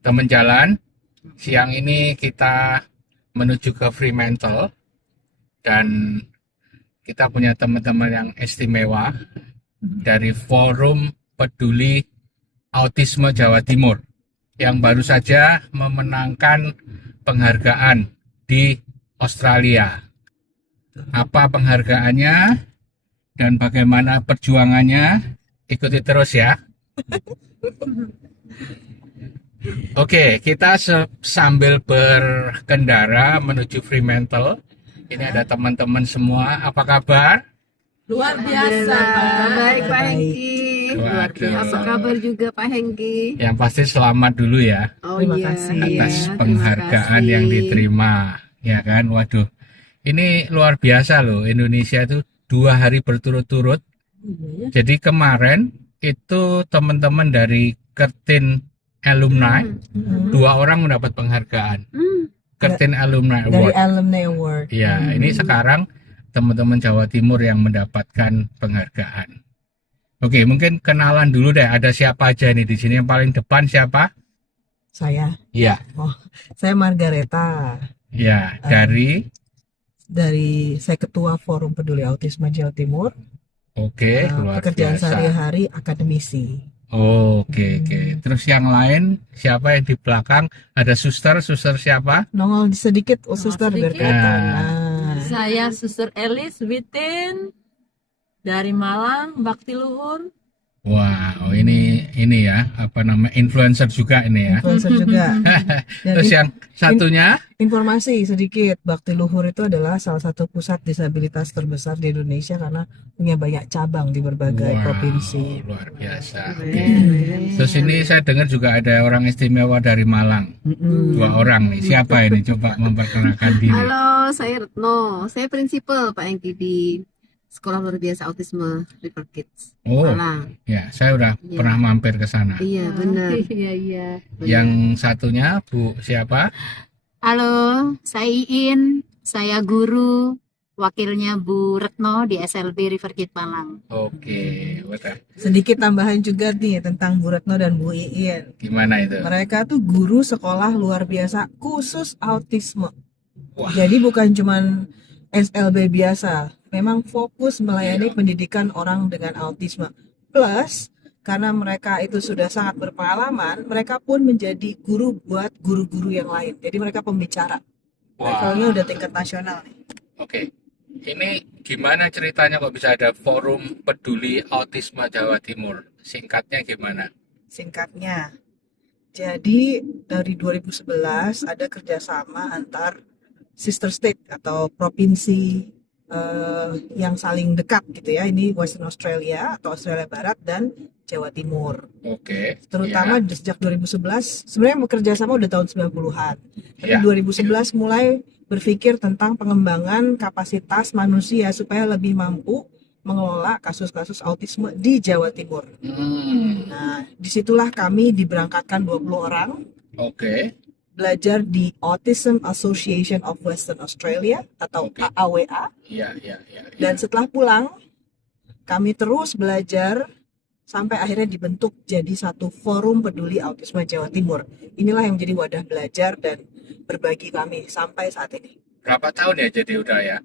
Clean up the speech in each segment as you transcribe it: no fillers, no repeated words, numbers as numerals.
teman jalan. Siang ini kita menuju ke Fremantle dan kita punya teman-teman yang istimewa dari Forum Peduli Autisme Jawa Timur yang baru saja memenangkan penghargaan di Australia. Apa penghargaannya dan bagaimana perjuangannya? Ikuti terus ya. Oke, kita sambil berkendara menuju Fremantle. Ini ada teman-teman semua. Apa kabar? Luar biasa. Baik Pak Hengki. Waduh. Apa kabar juga Pak Hengki? Yang pasti selamat dulu ya Oh Terima iya, kasih. atas terima penghargaan kasih. yang diterima, ya kan? Waduh, ini luar biasa loh. Indonesia itu 2 hari berturut-turut. Jadi kemarin itu teman-teman dari Kertin Alumni, 2 orang mendapat penghargaan. Kertin Alumni Dari Award. Alumni Award. Ya, ini sekarang teman-teman Jawa Timur yang mendapatkan penghargaan. Oke, mungkin kenalan dulu deh. Ada siapa aja nih di sini? Yang paling depan siapa? Saya Iya, Margareta. ya, Saya Ketua Forum Peduli Autisme Jawa Timur. Oke, luar Pekerjaan biasa. sehari-hari akademisi. Oke. Terus yang lain siapa yang di belakang? Ada suster siapa? Nongol sedikit, suster biar sedikit. kelihatan. Nah. Nah, Saya Suster Elis Witin dari Malang, Bakti Luhur. Wow, ini ya, apa namanya, influencer juga ini ya. influencer juga. Dan Terus yang satunya? informasi sedikit, Bakti Luhur itu adalah salah satu pusat disabilitas terbesar di Indonesia karena punya banyak cabang di berbagai Wow, provinsi. luar biasa. Oke. Terus ini saya dengar juga ada orang istimewa dari Malang. 2 orang nih. Siapa ini? Coba memperkenalkan diri. Halo, saya Retno. Saya prinsipal Pak Hengki di Sekolah Luar Biasa Autisme River Kids Oh, Malang. ya, saya udah Iya. pernah mampir ke sana. Iya, benar. Iya. Yang satunya Bu siapa? Halo, saya Iin, saya guru, wakilnya Bu Retno di SLB River Kids Malang. Oke, udah. Sedikit tambahan juga nih tentang Bu Retno dan Bu Iin. Gimana itu? Mereka tuh guru sekolah luar biasa khusus autisme. Wah. Jadi bukan cuman SLB biasa, memang fokus melayani pendidikan orang dengan autisme. Plus, karena mereka itu sudah sangat berpengalaman, mereka pun menjadi guru buat guru-guru yang lain. Jadi mereka pembicara. Levelnya udah tingkat nasional nih. Oke. Ini gimana ceritanya kok bisa ada Forum Peduli Autisme Jawa Timur? Singkatnya gimana? Singkatnya. Jadi dari 2011 ada kerjasama antar sister state atau provinsi yang saling dekat gitu ya. Ini Western Australia atau Australia Barat dan Jawa Timur. Oke. Terutama ya. sejak 2011, sebenarnya bekerja sama udah tahun 90-an. Tapi Ya. 2011 mulai berpikir tentang pengembangan kapasitas manusia supaya lebih mampu mengelola kasus-kasus autisme di Jawa Timur. Nah, disitulah kami diberangkatkan 20 orang Oke. belajar di Autism Association of Western Australia atau Oke. AAWA. Iya. Dan setelah pulang, kami terus belajar sampai akhirnya dibentuk jadi satu Forum Peduli Autisme Jawa Timur. Inilah yang menjadi wadah belajar dan berbagi kami sampai saat ini. Berapa tahun ya jadi udah ya?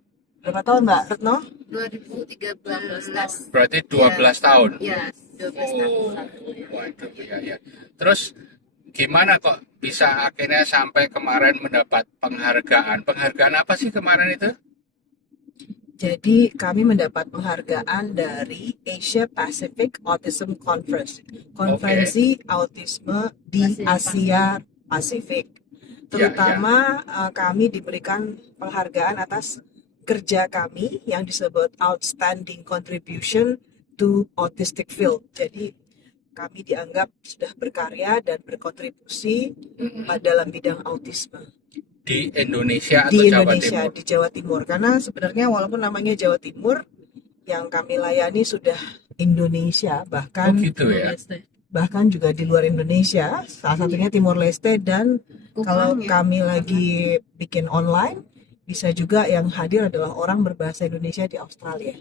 Berapa tahun Mbak Retno? 2013. Berarti 12 tahun. Ya, 12 tahun. Waduh, ya. Terus gimana kok bisa akhirnya sampai kemarin mendapat penghargaan? Penghargaan apa sih kemarin itu? Jadi kami mendapat penghargaan dari Asia Pacific Autism Conference, konferensi autisme di Asia Pasifik. Terutama kami diberikan penghargaan atas kerja kami yang disebut Outstanding Contribution to Autistic Field. Jadi kami dianggap sudah berkarya dan berkontribusi dalam bidang autisme. Di Indonesia atau Di Jawa Indonesia, Timur? di Jawa Timur. Karena sebenarnya walaupun namanya Jawa Timur, yang kami layani sudah Indonesia, Oh bahkan gitu ya. bahkan juga di luar Indonesia, salah satunya Timor Leste, dan kalau kami lagi bikin online, bisa juga yang hadir adalah orang berbahasa Indonesia di Australia.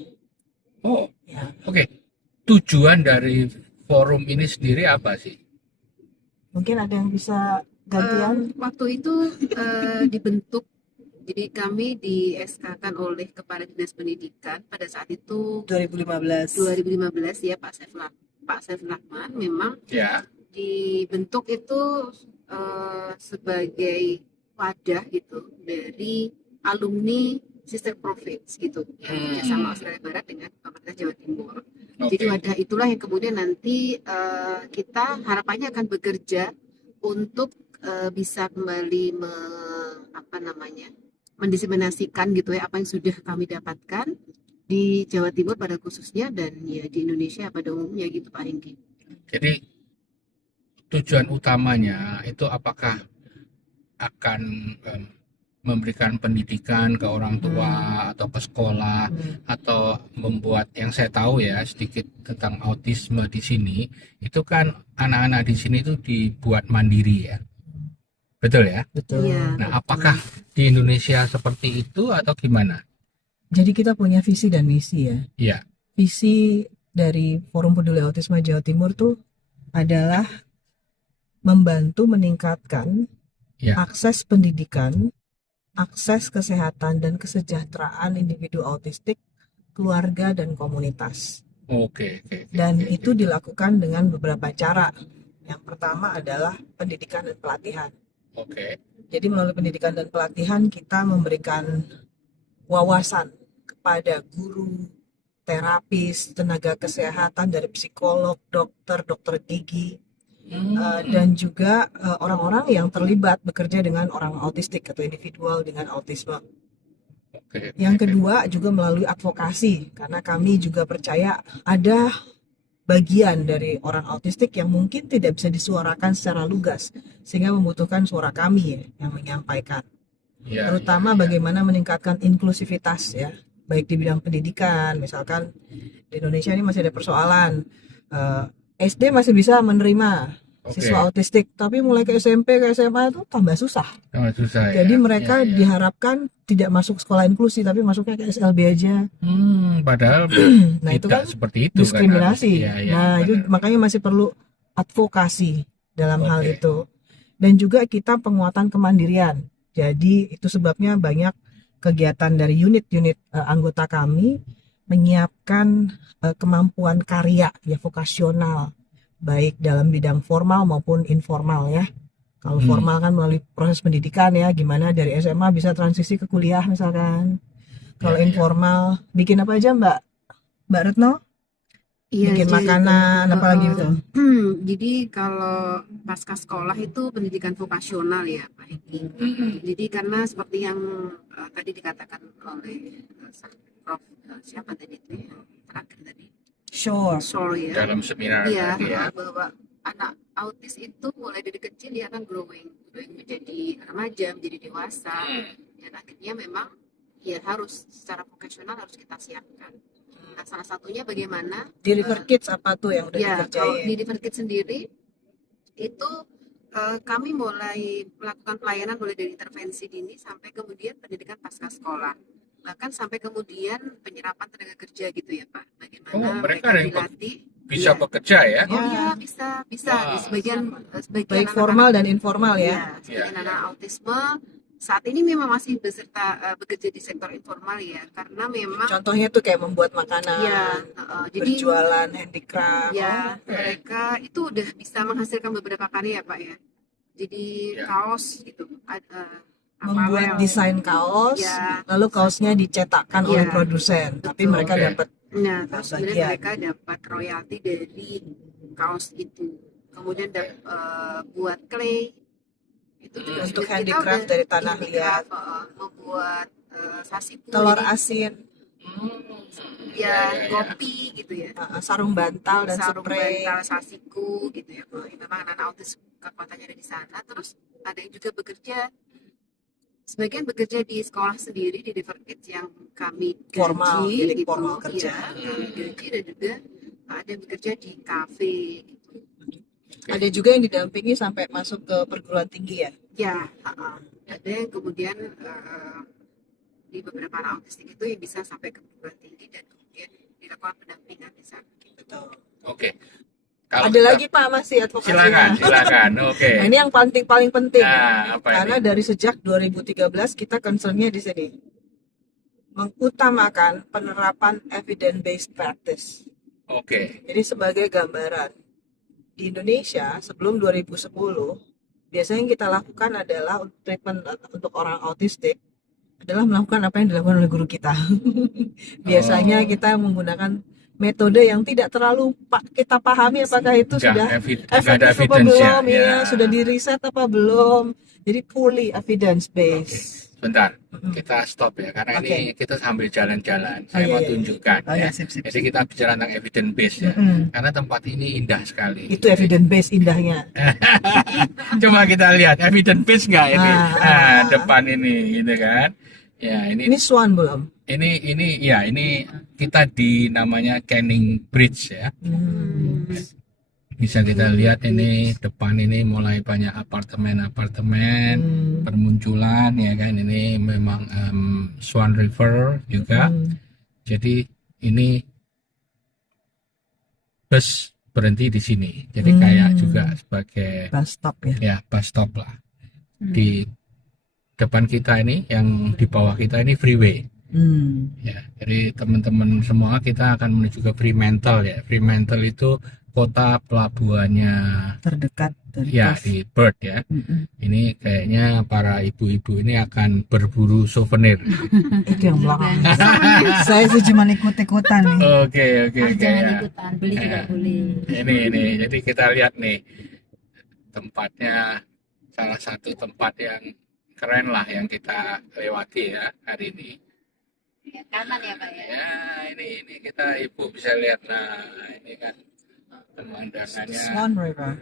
Oh, Ya. oke. Tujuan dari forum ini sendiri apa sih? Mungkin ada yang bisa gantian. Waktu itu dibentuk, jadi kami di SK-kan oleh Kepala Dinas Pendidikan pada saat itu 2015. 2015 ya, Pak Saiful Rahman memang Ya. dibentuk itu sebagai wadah gitu dari alumni Sister Prophets gitu, yang kerjasama Australia Barat dengan pemerintah Jawa Timur. Jadi Oke. wadah itulah yang kemudian nanti kita harapannya akan bekerja untuk bisa kembali mendiseminasikan gitu ya apa yang sudah kami dapatkan di Jawa Timur pada khususnya dan ya di Indonesia pada umumnya gitu Pak Hengki. Jadi tujuan utamanya itu apakah akan memberikan pendidikan ke orang tua atau ke sekolah atau membuat, yang saya tahu ya sedikit tentang autisme di sini, itu kan anak-anak di sini itu dibuat mandiri ya. Betul ya? Betul. Iya. Nah, apakah di Indonesia seperti itu atau gimana? Jadi kita punya visi dan misi ya. Iya. Visi dari Forum Peduli Autisme Jawa Timur tuh adalah membantu meningkatkan Ya. akses pendidikan, akses kesehatan dan kesejahteraan individu autistik, keluarga dan komunitas. Oke. Dan itu dilakukan dengan beberapa cara. Yang pertama adalah pendidikan dan pelatihan. Oke. Jadi melalui pendidikan dan pelatihan kita memberikan wawasan kepada guru, terapis, tenaga kesehatan dari psikolog, dokter gigi, dan juga orang-orang yang terlibat bekerja dengan orang autistik atau individual dengan autisme. Oke. Yang kedua juga melalui advokasi, karena kami juga percaya ada bagian dari orang autistik yang mungkin tidak bisa disuarakan secara lugas, sehingga membutuhkan suara kami ya, yang menyampaikan. Ya, Terutama ya. bagaimana meningkatkan inklusivitas ya, baik di bidang pendidikan. Misalkan di Indonesia ini masih ada persoalan SD masih bisa menerima Oke. siswa autistik, tapi mulai ke SMP ke SMA itu tambah susah. Susah ya. Jadi mereka Ya, ya. diharapkan tidak masuk sekolah inklusi, tapi masuknya ke SLB aja. Padahal Nah itu tidak kan seperti itu diskriminasi. kan. Ya, Nah itu benar. makanya masih perlu advokasi dalam hal Oke. itu. Dan juga kita penguatan kemandirian. Jadi itu sebabnya banyak kegiatan dari unit-unit anggota kami menyiapkan kemampuan karya ya, vokasional, baik dalam bidang formal maupun informal ya. Kalau formal kan melalui proses pendidikan ya, gimana dari SMA bisa transisi ke kuliah misalkan. Kalau Ya, ya. informal bikin apa aja Mbak Retno? Iya, Bikin jadi, makanan apalagi gitu. Jadi kalau pasca sekolah itu pendidikan vokasional ya Pak Hengki. Jadi karena seperti yang tadi dikatakan oleh Prof siapa tadi itu yang terakhir tadi, Sure. sorry ya. Dalam seminar Iya, tadi ya. bahwa anak autis itu mulai dari kecil dia akan growing menjadi remaja, menjadi dewasa, dan akhirnya memang ya harus secara vokasional harus kita siapkan. Nah, salah satunya bagaimana Di River Kids apa tuh yang udah ya kalau dikerjain? di River Kids sendiri itu kami mulai melakukan pelayanan mulai dari intervensi dini sampai kemudian pendidikan pasca sekolah, bahkan sampai kemudian penyerapan tenaga kerja gitu ya Pak. Bagaimana Oh, mereka mereka yang dilatih bisa Iya. bekerja ya. Oh Ya. iya bisa Wah. di sebagian Baik anak-anak, formal dan informal ya. ya, sebagian anak autisme saat ini memang masih bekerja di sektor informal ya, karena memang Contohnya tuh kayak membuat makanan, ya jadi berjualan handicraft. ya mereka itu udah bisa menghasilkan beberapa karya Pak ya. Jadi Ya. kaos gitu, Membuat apparel. desain kaos, Ya. lalu kaosnya dicetakkan oleh Iya. produsen, tapi Betul. mereka Oke. dapat Nah, terus kemudian bagian. mereka dapat royalti dari kaos itu. Kemudian buat clay itu juga Untuk sudah kita handicraft udah dari tanah handicraft, liat. membuat sasiku, telur jadi, asin, ya kopi gitu ya, sarung bantal dan sarung spray. bantal sasiku gitu ya. Memang anak autis kekuatannya ada di sana. Terus ada yang juga bekerja, sebagian bekerja di sekolah sendiri di River Kids yang kami gaji Formal, jadi gitu, formal kerja. ya, kami gaji, dan juga ada yang bekerja di kafe gitu. Ada juga yang didampingi sampai masuk ke perguruan tinggi ya. Ya, ada yang kemudian di beberapa anak autistik itu yang bisa sampai ke perguruan tinggi dan kemudian dilakukan pendampingan di sana. Betul. Oke. Kalau Ada kita- lagi Pak masih silakan, advokasinya. silakan. Oke. Nah, ini yang paling penting. Nah, apa Karena ini? dari sejak 2013 kita concernnya di sini mengutamakan penerapan evidence-based practice. Oke. Jadi sebagai gambaran, di Indonesia sebelum 2010, biasanya yang kita lakukan adalah treatment untuk orang autistik adalah melakukan apa yang dilakukan oleh guru kita. Biasanya Oh. kita menggunakan metode yang tidak terlalu kita pahami apakah itu sudah Nggak ada efektif apa evidence ya. belum, ya, sudah di riset apa belum. Jadi poorly evidence based. Bentar, kita stop ya, karena ini kita sambil jalan-jalan. Saya iya, mau iya. tunjukkan Oh ya. ya, sip. Jadi kita bicara tentang evidence base ya. Karena tempat ini indah sekali. Itu evidence based indahnya. Coba kita lihat evidence base nggak ini? Ah. Depan ini, gitu kan? Ya, Ini Swan belum? ini kita di namanya Canning Bridge ya. Bisa kita lihat ini depan ini mulai banyak apartemen bermunculan ya kan. Ini memang Swan River juga. Jadi ini bus berhenti di sini. Jadi kayak juga sebagai Bus stop ya. ya bus stop lah. Di depan kita ini, yang di bawah kita ini freeway. Ya, jadi teman-teman semua kita akan menuju ke Fremantle ya. Fremantle itu kota pelabuhannya Terdekat dari ya Perth. di Perth ya. Ini kayaknya para ibu-ibu ini akan berburu souvenir. Itu yang belakang. Saya sih cuma ikut-ikutan nih. Oke Jangan ya. ikutan, beli juga boleh. Ini jadi kita lihat nih tempatnya, salah satu tempat yang keren lah yang kita lewati ya hari ini. Kanan ya Pak ya. Ya, ini kita ibu bisa lihat, nah ini kan pemandangannya. Swan River.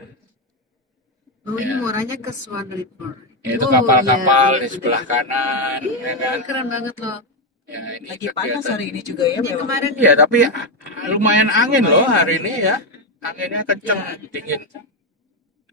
Oh, ini muaranya ke Swan River. Itu Oh, kapal-kapal iya, di sebelah kanan, ya kan? Keren banget loh. Ya, ini Lagi panas kegiatan. hari ini juga ya Ini memang. kemarin Iya, tapi lumayan angin loh hari ini ya. Anginnya kenceng, dingin.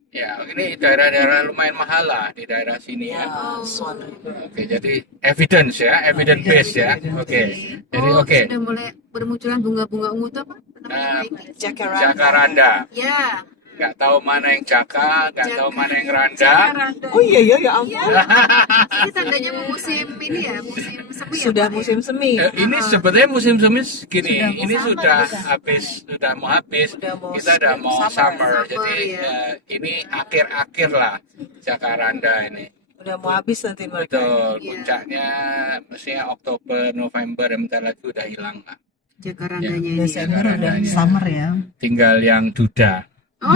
Ya, ini daerah-daerah lumayan mahal lah di daerah sini ya. Swan River. Oke, jadi evidence ya, evidence base ya. Oke, jadi oke. sudah mulai bermunculan bunga-bunga ungu tuh apa? Nah, Jacaranda. Jacaranda. Ya, Nggak tahu mana yang jaka, nggak tahu mana yang randa. Jacaranda. Oh iya ya ampun. Ini tandanya musim ini ya, musim semi ya. Sudah Pak, ya? musim semi. Ini sebetulnya musim semi gini, Sudah mau ini summer sudah kita. habis, sudah mau habis, Sudah mau kita udah spring, mau summer. summer, Summer, jadi ya. ini akhir-akhir lah Jacaranda ini. Udah mau habis nanti mereka. Betul, Iya. puncaknya mestinya Oktober, November, bentar lagi udah hilang lah. Jacarandanya ini. Desember Jacaranda udah ya. summer ya. Tinggal yang duda. Oh,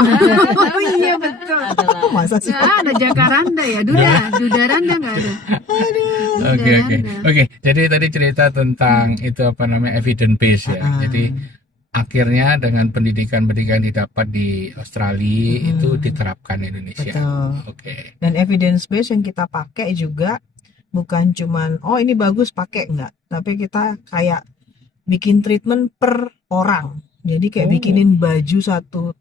iya betul. Masa sih? Ah, ada Jacaranda ya, Dudaranda nggak ada. Oke. Jadi tadi cerita tentang itu apa namanya evidence base ya. Jadi akhirnya dengan pendidikan-pendidikan didapat di Australia itu diterapkan di Indonesia. Betul. Oke. Dan evidence base yang kita pakai juga bukan cuman oh ini bagus pakai enggak, tapi kita kayak bikin treatment per orang. Jadi kayak bikinin baju satu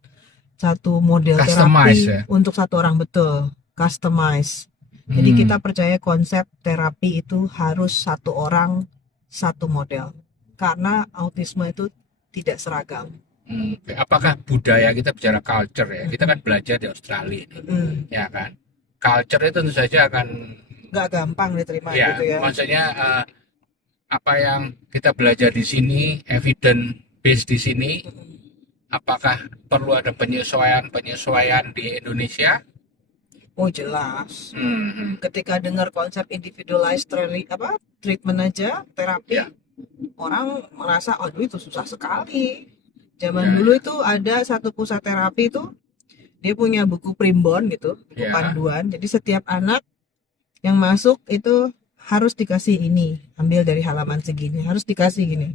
model Customize, terapi ya? untuk satu orang, betul, customize. Jadi kita percaya konsep terapi itu harus satu orang satu model karena autisme itu tidak seragam. Oke. Apakah budaya, kita bicara culture ya? Kita kan belajar di Australia ini, ya kan? Culture itu tentu saja akan Nggak gampang diterima ya, gitu ya. maksudnya apa yang kita belajar di sini, evidence base di sini, apakah perlu ada penyesuaian di Indonesia? Oh jelas. Hmm. Ketika dengar konsep individualized treatment aja terapi, Ya. orang merasa aduh itu susah sekali. Zaman Ya. dulu itu ada satu pusat terapi itu dia punya buku primbon gitu, buku Ya. panduan. Jadi setiap anak yang masuk itu harus dikasih ini, ambil dari halaman segini, harus dikasih gini.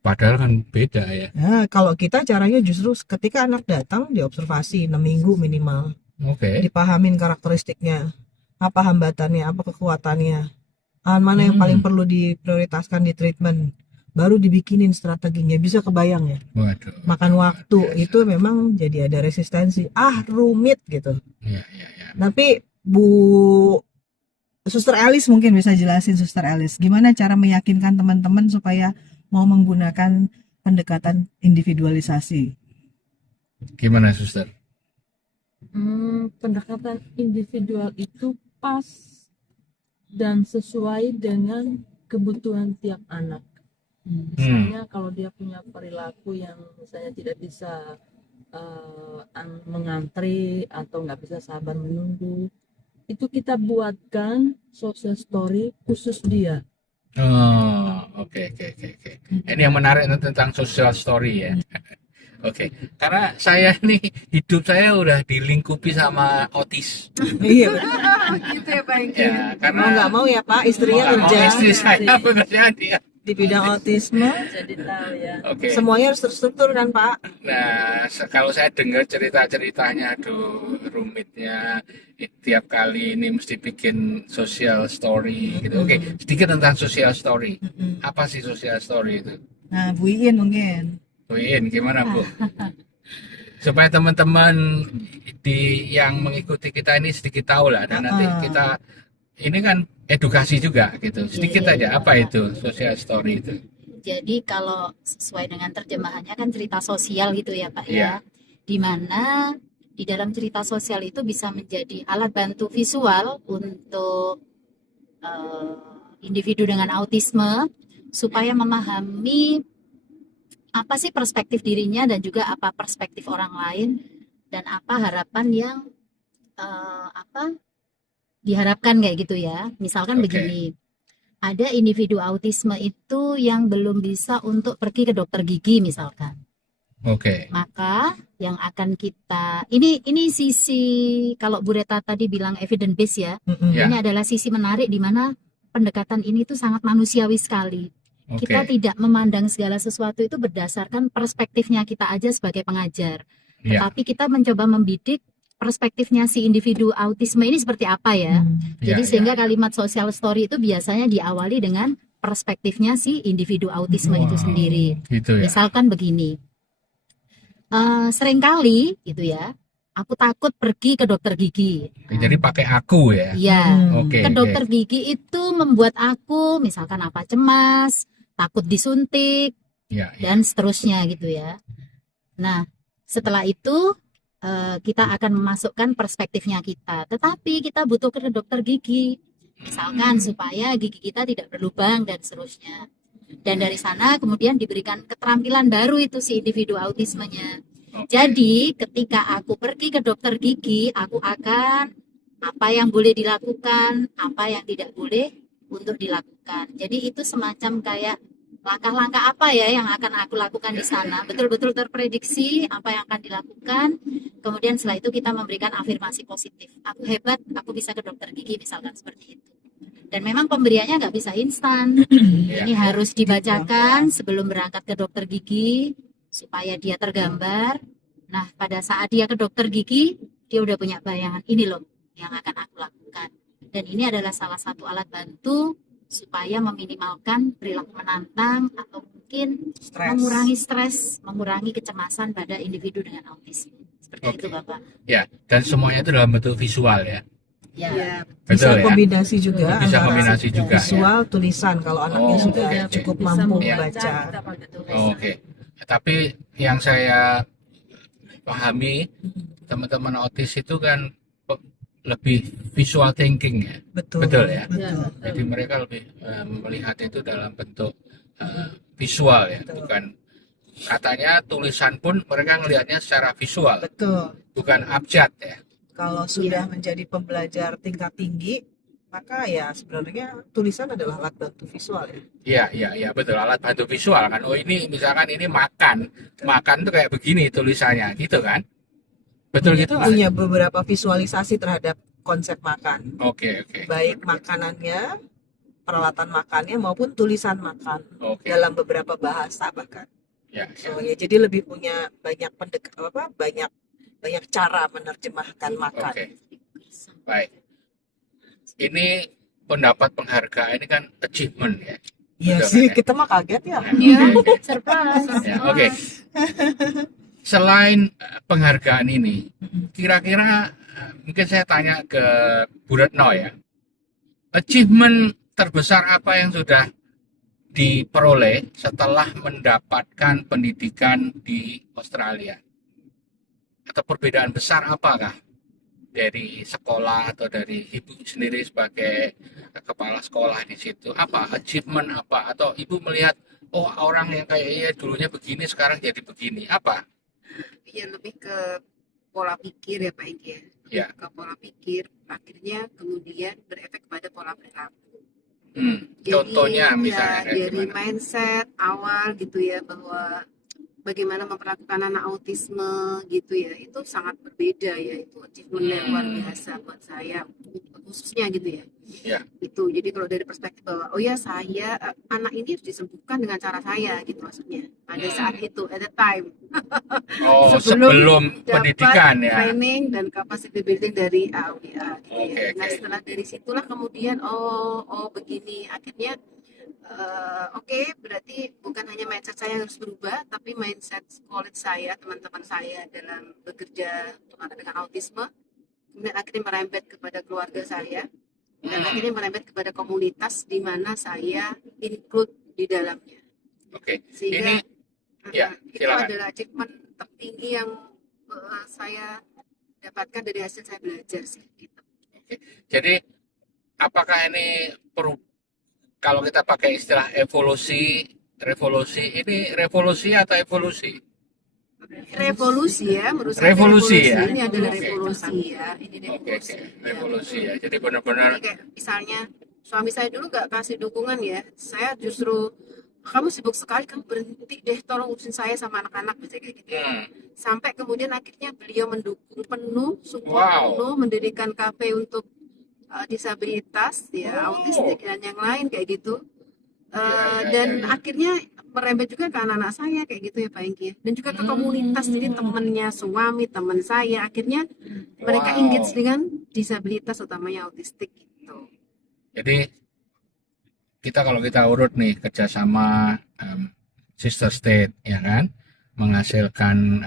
Padahal kan beda ya. Nah, kalau kita caranya justru ketika anak datang diobservasi 6 minggu minimal. Oke. Dipahamin karakteristiknya, apa hambatannya, apa kekuatannya, mana yang paling perlu diprioritaskan di treatment, baru dibikinin strateginya. Bisa kebayang ya, Waduh. makan waktu biasa. itu memang jadi ada resistensi, rumit gitu. Ya. Tapi Suster Alice mungkin bisa jelasin, Suster Alice, gimana cara meyakinkan teman-teman supaya mau menggunakan pendekatan individualisasi. Gimana, Suster? Pendekatan individual itu pas dan sesuai dengan kebutuhan tiap anak. Misalnya kalau dia punya perilaku yang misalnya tidak bisa mengantri atau nggak bisa sabar menunggu, itu kita buatkan social story khusus dia. Oh, oke. Ini yang menarik tentang social story ya. Oke, karena saya ini hidup saya udah dilingkupi sama autis. Iya betul. Gitu ya Pak Hengki. Ya, Mau karena nggak mau ya Pak, istrinya mau nggak mau kerja istri saya bekerja dia. di bidang autisme, Jadi tahu ya. Oke. semuanya harus terstruktur kan Pak? Nah, kalau saya dengar cerita-ceritanya, aduh, rumitnya tiap kali ini mesti bikin social story gitu. Oke, sedikit tentang social story. Apa sih social story itu? Nah, Bu Iin mungkin. Bu Iin, gimana Bu? Supaya teman-teman yang mengikuti kita ini sedikit tahu lah, dan nanti kita ini kan edukasi juga gitu. Sedikit aja, apa itu social story itu? Jadi kalau sesuai dengan terjemahannya kan cerita sosial gitu ya Pak Iya. ya. Di mana di dalam cerita sosial itu bisa menjadi alat bantu visual untuk individu dengan autisme supaya memahami apa sih perspektif dirinya dan juga apa perspektif orang lain dan apa harapan yang diharapkan kayak gitu ya. Misalkan Oke. begini. Ada individu autisme itu yang belum bisa untuk pergi ke dokter gigi misalkan. Oke. Maka yang akan kita ini sisi kalau Bu Reta tadi bilang evidence base ya. Ya. Ini adalah sisi menarik di mana pendekatan ini tuh sangat manusiawi sekali. Oke. Kita tidak memandang segala sesuatu itu berdasarkan perspektifnya kita aja sebagai pengajar. Ya. Tetapi kita mencoba membidik perspektifnya si individu autisme ini seperti apa ya. Ya, Jadi ya. sehingga kalimat social story itu biasanya diawali dengan perspektifnya si individu autisme itu Wow. sendiri. Gitu ya. Misalkan begini, seringkali gitu ya, aku takut pergi ke dokter gigi. Jadi pakai aku ya. Iya, Oke. ke dokter gigi itu membuat aku misalkan apa cemas, takut disuntik Ya, ya. dan seterusnya gitu ya. Nah, setelah itu kita akan memasukkan perspektifnya kita. Tetapi kita butuh ke dokter gigi. Misalkan supaya gigi kita tidak berlubang dan seterusnya. Dan dari sana kemudian diberikan keterampilan baru itu si individu autismenya. Oke. Jadi ketika aku pergi ke dokter gigi, aku akan apa yang boleh dilakukan, apa yang tidak boleh untuk dilakukan. Jadi itu semacam kayak langkah-langkah apa ya yang akan aku lakukan di sana. Betul-betul terprediksi apa yang akan dilakukan. Kemudian setelah itu kita memberikan afirmasi positif. Aku hebat, aku bisa ke dokter gigi misalkan seperti itu. Dan memang pemberiannya nggak bisa instan. Ya. Ini harus dibacakan sebelum berangkat ke dokter gigi supaya dia tergambar. Nah, pada saat dia ke dokter gigi, dia udah punya bayangan ini loh yang akan aku lakukan. Dan ini adalah salah satu alat bantu supaya meminimalkan perilaku menantang atau mungkin mengurangi stres, mengurangi kecemasan pada individu dengan autisme. Seperti Oke. itu, Bapak. Ya, dan semuanya itu dalam bentuk visual ya. Ya. Ya, Betul bisa ya? kombinasi juga Bisa antara kombinasi juga, visual tulisan kalau anaknya Oh, sudah oke. cukup Bisa mampu Iya. membaca. kita pakai tulisan. Oh, oke. Tapi yang saya pahami, teman-teman autis itu kan lebih visual thinking ya. Betul. Betul ya? Betul. Jadi mereka lebih melihat itu dalam bentuk visual ya, Betul. bukan katanya tulisan pun mereka ngelihatnya secara visual, Betul. bukan abjad ya. Kalau sudah menjadi pembelajar tingkat tinggi, maka ya sebenarnya tulisan adalah alat bantu visual ya. Iya betul, alat bantu visual kan. Oh ini misalkan ini makan tuh kayak begini tulisannya gitu kan. Betul gitu kan? Punya beberapa visualisasi terhadap konsep makan, Oke. baik makanannya, peralatan makannya maupun tulisan makan Oke. dalam beberapa bahasa bahkan. Ya. So, ya, jadi lebih punya banyak banyak cara menerjemahkan makan. Oke. Baik. Ini pendapat penghargaan ini kan achievement ya. Iya Betul, sih, kan, ya? kita mah kaget ya. Iya, Oke. surprise. Ya, oke. Selain penghargaan ini, kira-kira mungkin saya tanya ke Bu Retno ya. Achievement terbesar apa yang sudah diperoleh setelah mendapatkan pendidikan di Australia? atau perbedaan besar apakah dari sekolah atau dari ibu sendiri sebagai kepala sekolah di situ? Apa achievement apa? Atau ibu melihat, oh orang yang kayaknya dulunya begini sekarang jadi begini, apa? Ya lebih ke pola pikir ya Pak Egi ya. Ya. Ke pola pikir, akhirnya kemudian berefek kepada pola perilaku. Contohnya Jadi misalnya ya kayak dari gimana? mindset awal gitu ya, bahwa bagaimana memperlakukan anak autisme gitu ya, itu sangat berbeda ya, itu achievement yang luar biasa buat saya khususnya gitu ya. Ya. Itu jadi kalau dari perspektif bahwa oh ya saya anak ini harus disembuhkan dengan cara saya gitu maksudnya pada saat itu at the time Oh, sebelum sebelum dapat pendidikan ya. training dan capacity building dari AWA gitu Oke, ya. Nah oke. setelah dari situlah kemudian oh begini akhirnya oke, berarti bukan hanya mindset saya yang harus berubah, tapi mindset college saya, teman-teman saya dalam bekerja untuk anak dengan autisme, kemudian akhirnya merembet kepada keluarga saya, dan akhirnya merembet kepada komunitas di mana saya include di dalamnya. Oke. Sehingga Ya, itu silakan. adalah achievement tertinggi yang saya dapatkan dari hasil saya belajar sih. Gitu. Jadi apakah ini kalau kita pakai istilah revolusi ini revolusi atau evolusi? Revolusi ya, menurut saya Revolusi ya? ini adalah Oke. revolusi ya, ini Oke, revolusi. revolusi ya. Jadi Jadi benar-benar kayak misalnya suami saya dulu nggak kasih dukungan ya, saya justru kamu sibuk sekali, kamu berhenti deh, tolong urusin saya sama anak-anak misalnya kayak gitu. Sampai kemudian akhirnya beliau mendukung penuh, support Wow. penuh, mendirikan kafe untuk disabilitas ya, autistik dan yang lain kayak gitu. Dan akhirnya merembet juga ke anak-anak saya kayak gitu ya Pak Engki, dan juga ke komunitas, jadi temennya suami teman saya akhirnya mereka Wow. engage dengan disabilitas utamanya autistik gitu. Jadi kalau kita urut nih kerjasama sister state ya kan, menghasilkan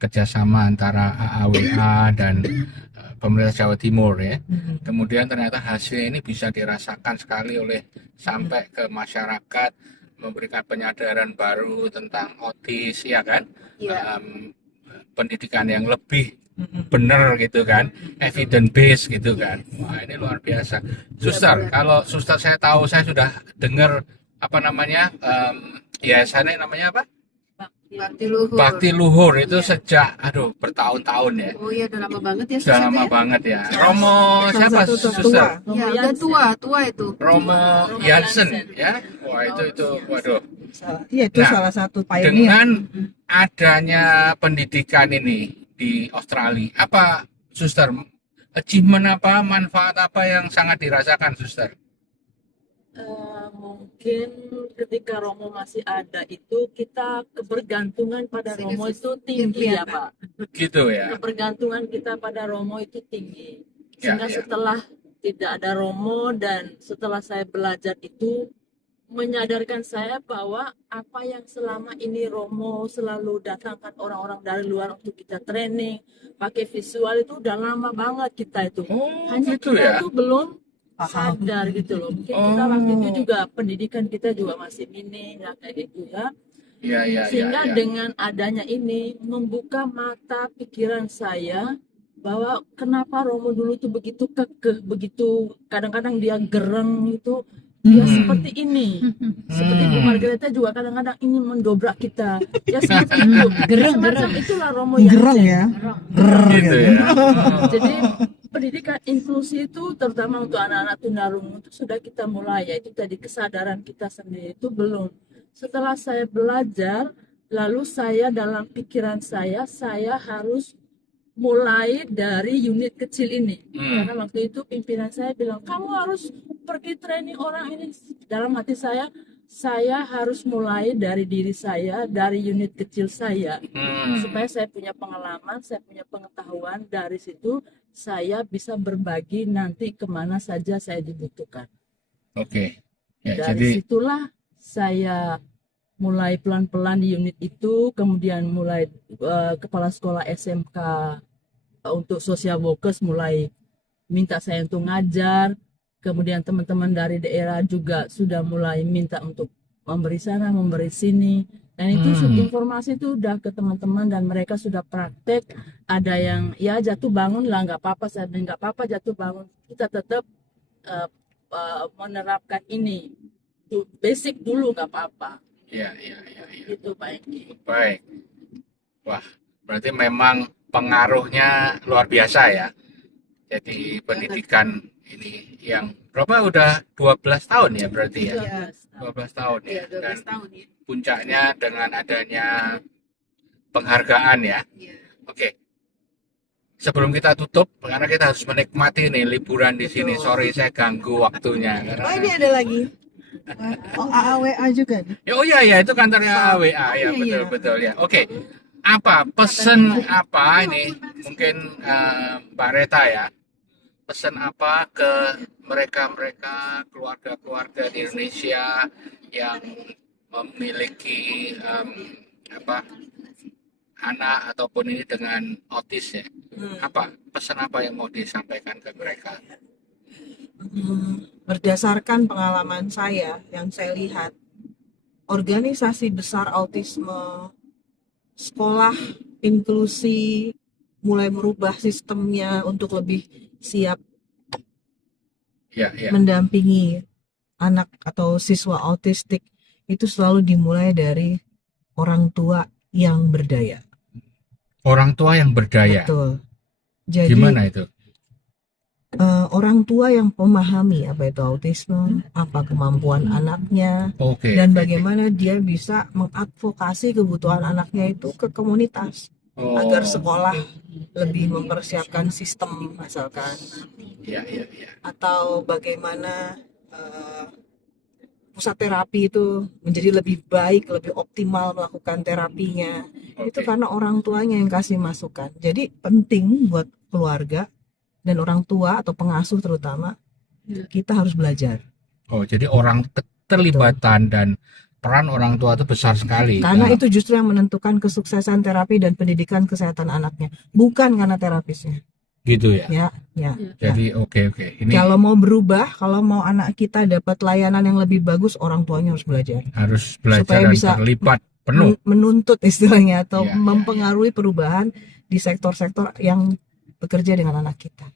kerjasama antara AAWA dan pemerintah Jawa Timur ya. Kemudian ternyata hasil ini bisa dirasakan sekali sampai ke masyarakat, memberikan penyadaran baru tentang autis ya kan. Iya. Pendidikan yang lebih benar gitu kan, evidence based gitu kan. Wah, ini luar biasa. Suster, kalau suster saya tahu, saya sudah dengar yayasannya namanya apa? Bakti Luhur. Bakti Luhur itu sejak bertahun-tahun ya. Oh iya, udah lama banget ya. Sudah lama banget ya. Romo siapa satu suster? tertua. Ya, udah tua itu. Romo Jansen ya. Wah, itu waduh. Iya, itu Nah, salah satu pioneer. Dengan adanya pendidikan ini di Australia, apa suster achievement apa, manfaat apa yang sangat dirasakan suster? Mungkin ketika Romo masih ada itu kita kebergantungan pada Romo itu tinggi ya Pak. Gitu ya. Kebergantungan kita pada Romo itu tinggi. Ya, Sehingga ya. setelah tidak ada Romo dan setelah saya belajar itu menyadarkan saya bahwa apa yang selama ini Romo selalu datangkan orang-orang dari luar untuk kita training pakai visual itu udah lama banget kita itu. Oh, Hanya gitu kita ya. tuh belum sadar gitu loh. Mungkin kita waktu itu juga pendidikan kita juga masih minim ya kayak gitu ya. Iya. Sehingga dengan adanya ini membuka mata pikiran saya bahwa kenapa Romo dulu tuh begitu kekeh, begitu kadang-kadang dia gereng itu, dia seperti ini. Seperti Bu Margareta juga kadang-kadang ingin mendobrak kita. Ya seperti itu. Semacam itulah Romo yang Gereng ya. Gitu ya. Jadi pendidikan inklusi itu terutama untuk anak-anak tunarungu itu sudah kita mulai, yaitu tadi kesadaran kita sendiri itu belum. Setelah saya belajar, lalu saya dalam pikiran saya harus mulai dari unit kecil ini. Karena waktu itu pimpinan saya bilang, kamu harus pergi training orang ini. Dalam hati saya harus mulai dari diri saya, dari unit kecil saya. Supaya saya punya pengalaman, saya punya pengetahuan, dari situ saya bisa berbagi nanti kemana saja saya dibutuhkan. Oke. Ya, Dari jadi situlah saya mulai pelan-pelan di unit itu, kemudian mulai kepala sekolah SMK untuk social workers mulai minta saya untuk ngajar, kemudian teman-teman dari daerah juga sudah mulai minta untuk memberi sana, memberi sini, Dan itu informasi itu udah ke teman-teman dan mereka sudah praktek. Ada yang ya jatuh bangun lah nggak apa-apa, saya bilang nggak apa-apa jatuh bangun. Kita tetap menerapkan ini. Basic dulu nggak apa-apa. Iya. Itu baik. Baik. Wah, berarti memang pengaruhnya luar biasa ya. Jadi pendidikan ini yang berapa udah 12 tahun ya berarti ya? Iya. 12 tahun ya. Ya, 12 Dan tahun ya. puncaknya dengan adanya penghargaan ya. Iya. Oke. Sebelum kita tutup, karena kita harus menikmati nih liburan di sini. Sorry saya ganggu waktunya. Oh, ini ada lagi. Oh, AAWA juga nih. Oh iya itu kantornya AWA ya, iya, iya. betul ya. Oke. Apa pesen apa ini? Mungkin Mbak Reta ya. Pesan apa ke mereka keluarga-keluarga di Indonesia yang memiliki anak ataupun ini dengan autis ya? Apa pesan apa yang mau disampaikan ke mereka? Berdasarkan pengalaman saya yang saya lihat, organisasi besar autisme, sekolah inklusi mulai merubah sistemnya untuk lebih siap Ya. mendampingi anak atau siswa autistik, itu selalu dimulai dari orang tua yang berdaya. Orang tua yang berdaya. Betul. Jadi Gimana itu? orang tua yang memahami apa itu autisme, apa kemampuan anaknya, Oke. dan bagaimana dia bisa mengadvokasi kebutuhan anaknya itu ke komunitas agar sekolah lebih mempersiapkan sistem misalkan, Iya. atau bagaimana pusat terapi itu menjadi lebih baik, lebih optimal melakukan terapinya. Itu Oke. karena orang tuanya yang kasih masukan. Jadi penting buat keluarga dan orang tua atau pengasuh terutama, kita harus belajar. Oh, jadi keterlibatan dan peran orang tua itu besar sekali. Karena itu justru yang menentukan kesuksesan terapi dan pendidikan kesehatan anaknya, bukan karena terapisnya. Gitu ya. Ya. Jadi oke. Ini Kalau mau berubah, kalau mau anak kita dapat layanan yang lebih bagus, orang tuanya harus belajar. harus belajar supaya dan bisa terlibat penuh. Menuntut istilahnya atau Iya. mempengaruhi perubahan di sektor-sektor yang bekerja dengan anak kita.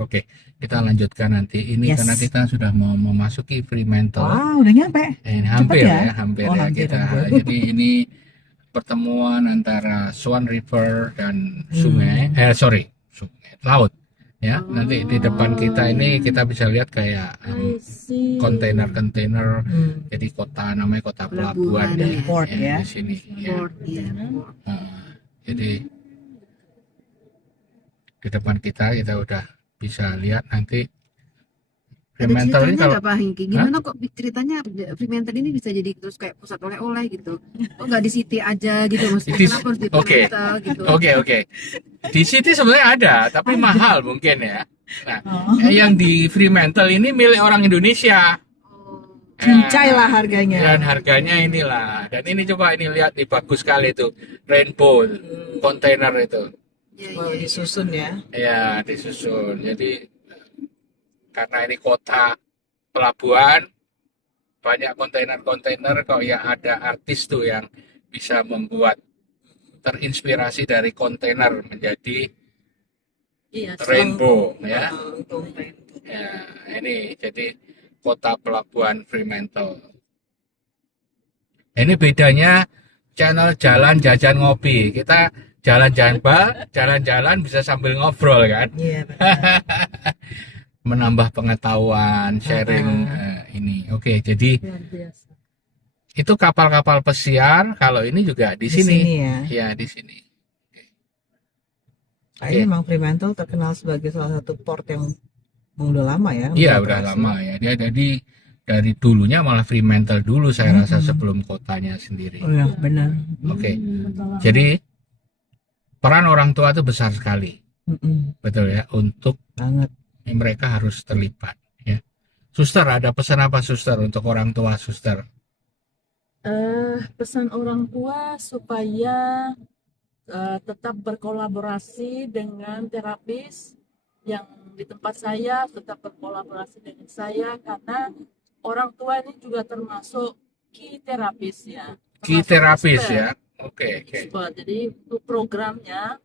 Oke, kita lanjutkan nanti ini Yes. karena kita sudah mau memasuki Fremantle. Wah, udah nyampe. Ini hampir ya? hampir Oh, ya hampir, kita. hampir. Jadi ini pertemuan antara Swan River dan sungai, laut. Ya, nanti di depan kita ini kita bisa lihat kayak I see. kontainer-kontainer. Jadi namanya kota pelabuhan Pelabuhan, ya, port ya. di sini. Ya. Port, ya. Jadi di depan kita udah bisa lihat nanti Ada Fremantle ini ceritanya kalau nggak Pak Hengki? Gimana kok ceritanya Fremantle ini bisa jadi terus kayak pusat oleh-oleh gitu? Kok nggak di City aja gitu maksudnya? Di- Kenapa harus di oke. Fremantle gitu? Oke. Di City sebenarnya ada, tapi mahal mungkin ya. Nah, Oh. yang di Fremantle ini milik orang Indonesia. Oh, Cincai lah harganya. Dan harganya inilah. Dan ini coba ini lihat nih bagus sekali tuh rainbow kontainer itu. ya, Oh, ya, ya. disusun ya. Ya disusun. Jadi karena ini kota pelabuhan banyak kontainer-kontainer kok ya ada artis tuh yang bisa membuat terinspirasi dari kontainer menjadi Iya, rainbow ya. Untung. Ya, ini jadi kota pelabuhan Fremantle. Ini bedanya channel jalan jajan ngopi. Kita jalan-jalan bisa sambil ngobrol kan. Iya. Menambah pengetahuan, sharing ini. Oke, jadi luar biasa. itu kapal-kapal pesiar. Kalau ini juga di sini. ya. Ya, di sini. Kayaknya memang Fremantle terkenal sebagai salah satu port yang udah lama ya. Iya, udah lama ya. Dia jadi dari dulunya malah Fremantle dulu saya rasa sebelum kotanya sendiri. Oh ya, benar. Oke. Jadi peran orang tua itu besar sekali. Betul ya, untuk Banget. mereka harus terlibat ya. Suster, ada pesan apa suster untuk orang tua suster? Pesan orang tua supaya tetap berkolaborasi dengan terapis yang di tempat saya, tetap berkolaborasi dengan saya karena orang tua ini juga termasuk key terapis ya. Key terapis ya. Oke. expert. Jadi untuk programnya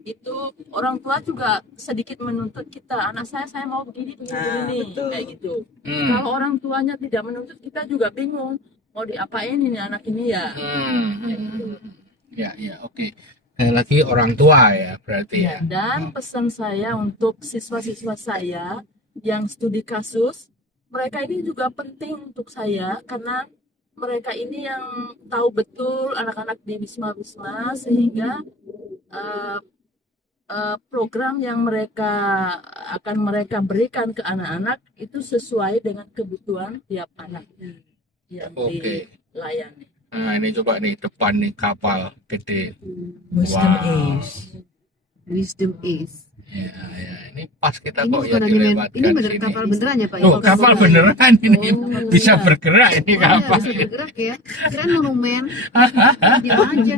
itu orang tua juga sedikit menuntut kita, anak saya mau begini betul. kayak gitu. Hmm. Kalau orang tuanya tidak menuntut, kita juga bingung mau diapain ini anak ini ya. Kayak gitu. Ya, oke. Lagi orang tua ya berarti ya. Dan pesan saya untuk siswa-siswa saya yang studi kasus, mereka ini juga penting untuk saya karena mereka ini yang tahu betul anak-anak di Wisma-Wisma sehingga program yang akan mereka berikan ke anak-anak itu sesuai dengan kebutuhan tiap anak yang Oke. dilayani. Nah, ini coba nih depan nih kapal gede. Wisdom Wow. is. Wisdom is. Ya, ini pas kita Ini kok ya bukan lagi main, dilewatkan ini bener sini. kapal beneran ya Pak? Oh, kapal beneran ini Oh, bisa iya. bergerak ini Oh, iya, kapal. bisa bergerak ya. Kirain monumen. Diam aja.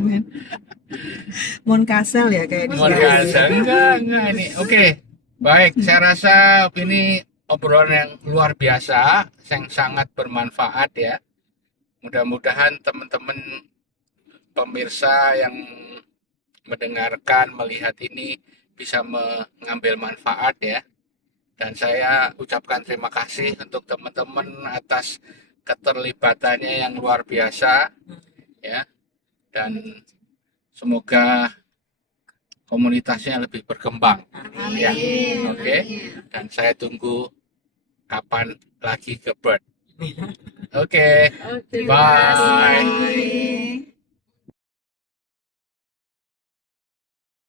Moncastle ya kayak di Luar biasa. Enggak ini. Oke. Baik, saya rasa ini obrolan yang luar biasa, yang sangat bermanfaat ya. Mudah-mudahan teman-teman pemirsa yang mendengarkan, melihat ini bisa mengambil manfaat ya. Dan saya ucapkan terima kasih untuk teman-teman atas keterlibatannya yang luar biasa ya. Dan semoga komunitasnya lebih berkembang. Ya, oke. Dan saya tunggu kapan lagi ke Bird. Oke. Oke. Bye. Bye.